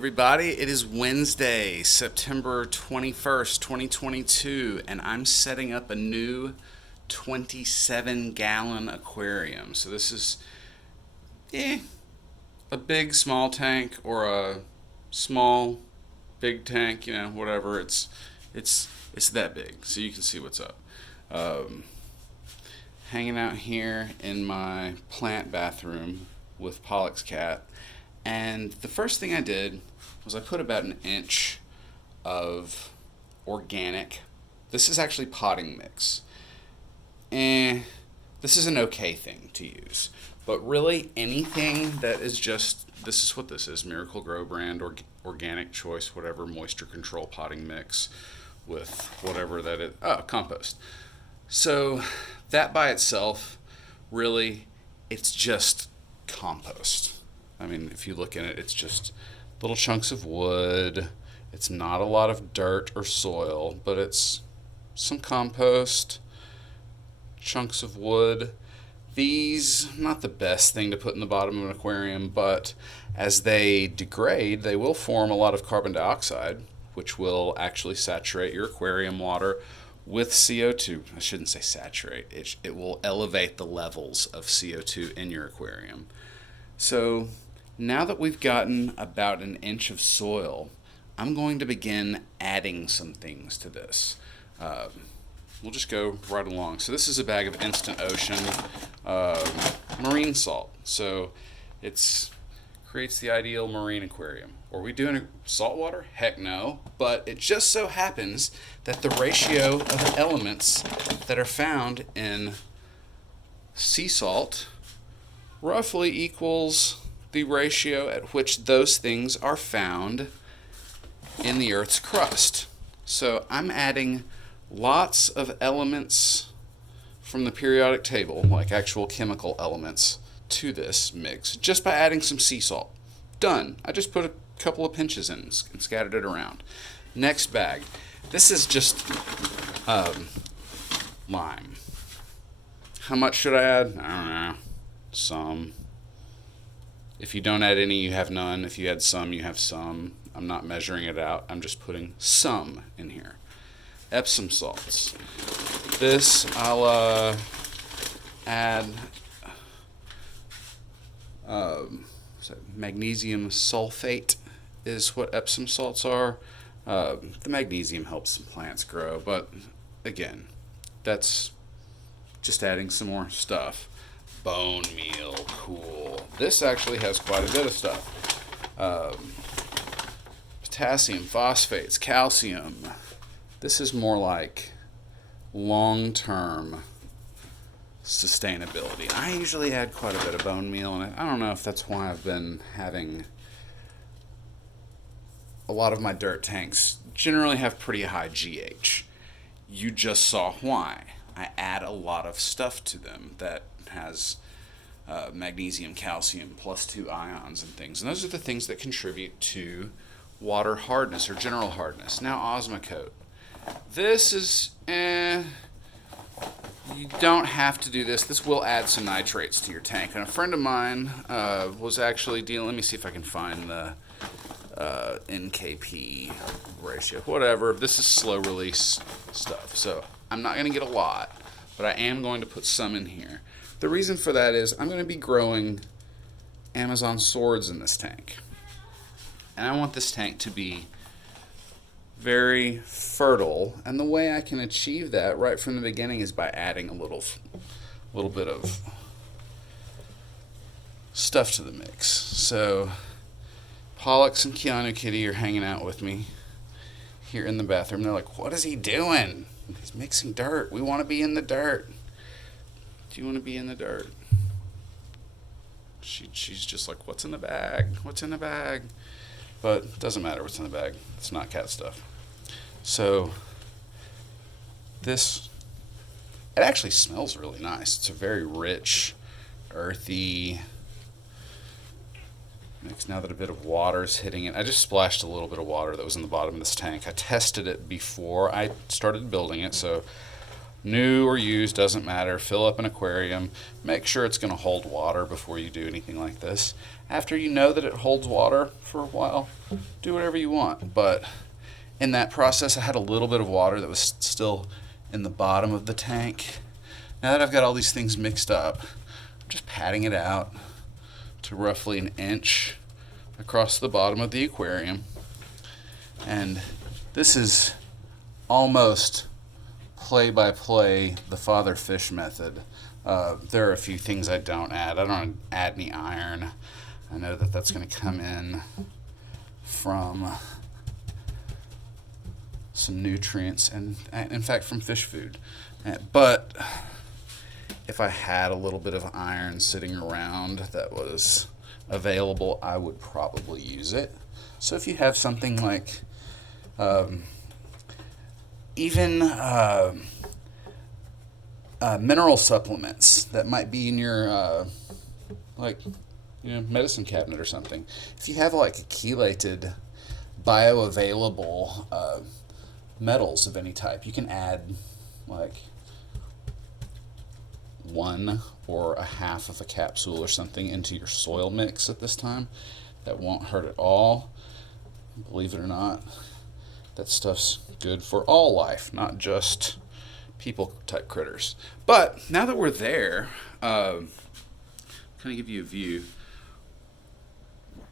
Everybody, it is Wednesday, September 21st, 2022, and I'm setting up a new 27-gallon aquarium. So this is a big small tank or a small big tank, whatever. It's that big, so you can see what's up. Um, Hanging out here in my plant bathroom with Pollock's cat. And the first thing I did was I put about an inch of organic. This is actually potting mix. This is an okay thing to use. But really, anything that is just, this is what this is, Miracle Grow brand, or organic choice, whatever, moisture control potting mix with whatever that is. Oh, compost. So that by itself, really, it's just compost. I mean, if you look at it, it's just little chunks of wood. It's not a lot of dirt or soil, but it's some compost, chunks of wood. These, not the best thing to put in the bottom of an aquarium, but as they degrade, they will form a lot of carbon dioxide, which will actually saturate your aquarium water with CO2. I shouldn't say saturate. It will elevate the levels of CO2 in your aquarium. So now that we've gotten about an inch of soil, I'm going to begin adding some things to this. We'll just go right along. So this is a bag of Instant Ocean marine salt. So it creates the ideal marine aquarium. Are we doing saltwater? Heck no. But it just so happens that the ratio of elements that are found in sea salt roughly equals the ratio at which those things are found in the Earth's crust. So I'm adding lots of elements from the periodic table, like actual chemical elements, to this mix just by adding some sea salt. Done. I just put a couple of pinches in and scattered it around. Next bag. This is just lime. How much should I add? I don't know. Some. If you don't add any, you have none. If you add some, you have some. I'm not measuring it out. I'm just putting some in here. Epsom salts. This I'll add magnesium sulfate is what Epsom salts are. The magnesium helps some plants grow, but again, that's just adding some more stuff. Bone meal, cool. This actually has quite a bit of stuff. Potassium, phosphates, calcium. This is more like long-term sustainability. I usually add quite a bit of bone meal, and I don't know if that's why I've been having a lot of my dirt tanks generally have pretty high GH. You just saw why. I add a lot of stuff to them that has magnesium, calcium, +2 ions and things. And those are the things that contribute to water hardness or general hardness. Now Osmocote. This is, you don't have to do this. This will add some nitrates to your tank. And a friend of mine was actually dealing, let me see if I can find the NKP ratio, whatever. This is slow release stuff. So I'm not going to get a lot, but I am going to put some in here. The reason for that is I'm going to be growing Amazon swords in this tank. And I want this tank to be very fertile. And the way I can achieve that right from the beginning is by adding a little bit of stuff to the mix. So Pollux and Keanu Kitty are hanging out with me here in the bathroom. They're like, what is he doing? He's mixing dirt. We want to be in the dirt. Do you want to be in the dirt? She's just like, what's in the bag? What's in the bag? But it doesn't matter what's in the bag. It's not cat stuff. So it actually smells really nice. It's a very rich, earthy mix. Now that a bit of water is hitting it, I just splashed a little bit of water that was in the bottom of this tank. I tested it before I started building it, so New or used, doesn't matter. Fill up an aquarium. Make sure it's going to hold water before you do anything like this. After you know that it holds water for a while, do whatever you want. But in that process, I had a little bit of water that was still in the bottom of the tank. Now that I've got all these things mixed up, I'm just patting it out to roughly an inch across the bottom of the aquarium. And this is almost play-by-play the father fish method. There are a few things I don't add. I don't add any iron. I know that that's going to come in from some nutrients and in fact from fish food. But if I had a little bit of iron sitting around that was available, I would probably use it. So if you have something like even mineral supplements that might be in your medicine cabinet or something. If you have like a chelated bioavailable metals of any type, you can add like 1 or a half of a capsule or something into your soil mix at this time. That won't hurt at all. Believe it or not, that stuff's good for all life, not just people type critters. But now that we're there, kind of give you a view.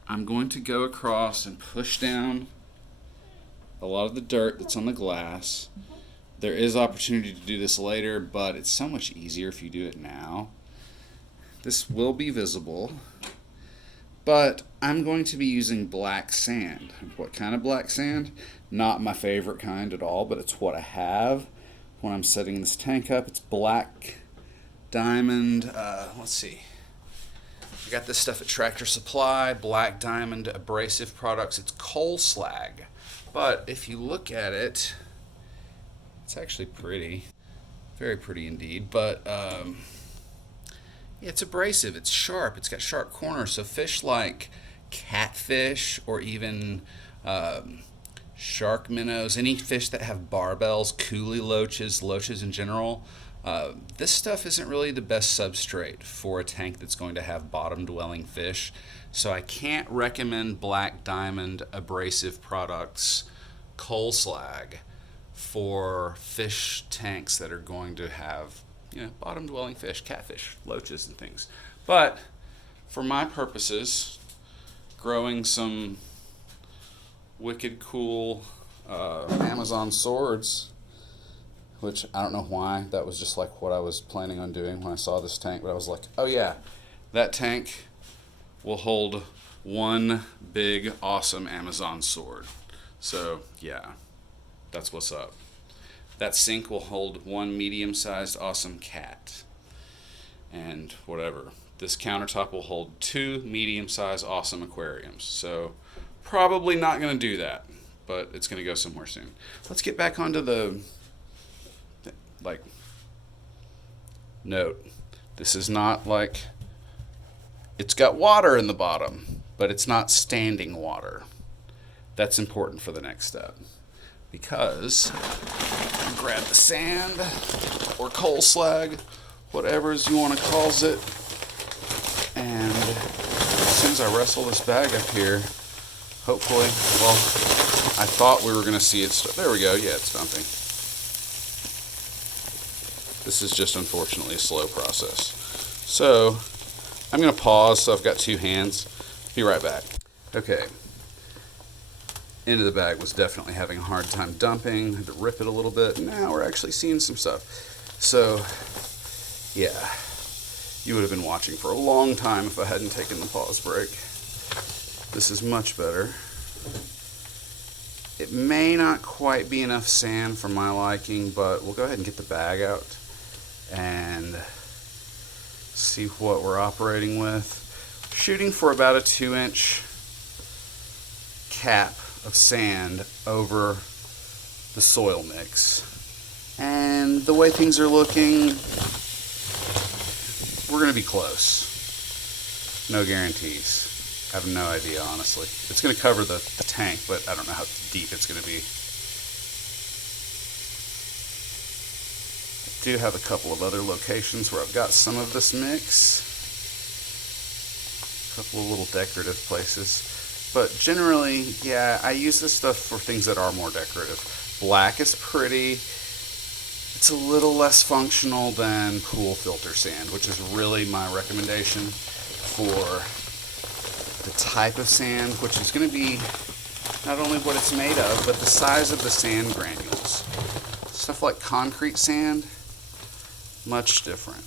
I'm going to go across and push down a lot of the dirt that's on the glass. There is opportunity to do this later, but it's so much easier if you do it now. This will be visible, but I'm going to be using black sand. What kind of black sand? Not my favorite kind at all, but it's what I have when I'm setting this tank up. It's black diamond, let's see. I got this stuff at Tractor Supply, Black Diamond Abrasive Products. It's coal slag, but if you look at it, it's actually pretty, very pretty indeed. But it's abrasive, it's sharp, it's got sharp corners. So fish like catfish or even shark minnows, any fish that have barbels, coolie loaches in general, this stuff isn't really the best substrate for a tank that's going to have bottom-dwelling fish. So I can't recommend Black Diamond Abrasive Products coal slag for fish tanks that are going to have, bottom-dwelling fish, catfish, loaches, and things. But for my purposes, growing some wicked cool Amazon swords, which I don't know why, that was just like what I was planning on doing when I saw this tank, but I was like, oh yeah, that tank will hold one big awesome Amazon sword. So yeah, that's what's up. That sink will hold one medium-sized awesome cat and whatever. This countertop will hold 2 medium-sized awesome aquariums. So probably not going to do that, but it's going to go somewhere soon. Let's get back onto the note. This is not like, it's got water in the bottom, but it's not standing water. That's important for the next step, because grab the sand or coal slag, whatever you want to call it, and as soon as I wrestle this bag up here, hopefully, I thought we were going to see it. There we go. Yeah, it's dumping. This is just unfortunately a slow process. So I'm going to pause so I've got 2 hands. Be right back. Okay. End of the bag was definitely having a hard time dumping. Had to rip it a little bit. Now we're actually seeing some stuff. So, yeah. You would have been watching for a long time if I hadn't taken the pause break. This is much better. It may not quite be enough sand for my liking, but we'll go ahead and get the bag out and see what we're operating with. Shooting for about a 2-inch cap of sand over the soil mix. And the way things are looking, we're going to be close. No guarantees. I have no idea, honestly. It's going to cover the tank, but I don't know how deep it's going to be. do have a couple of other locations where I've got some of this mix. A couple of little decorative places. But generally, yeah, I use this stuff for things that are more decorative. Black is pretty. It's a little less functional than pool filter sand, which is really my recommendation for the type of sand, which is going to be not only what it's made of, but the size of the sand granules. Stuff like concrete sand, much different.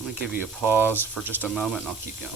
Let me give you a pause for just a moment and I'll keep going.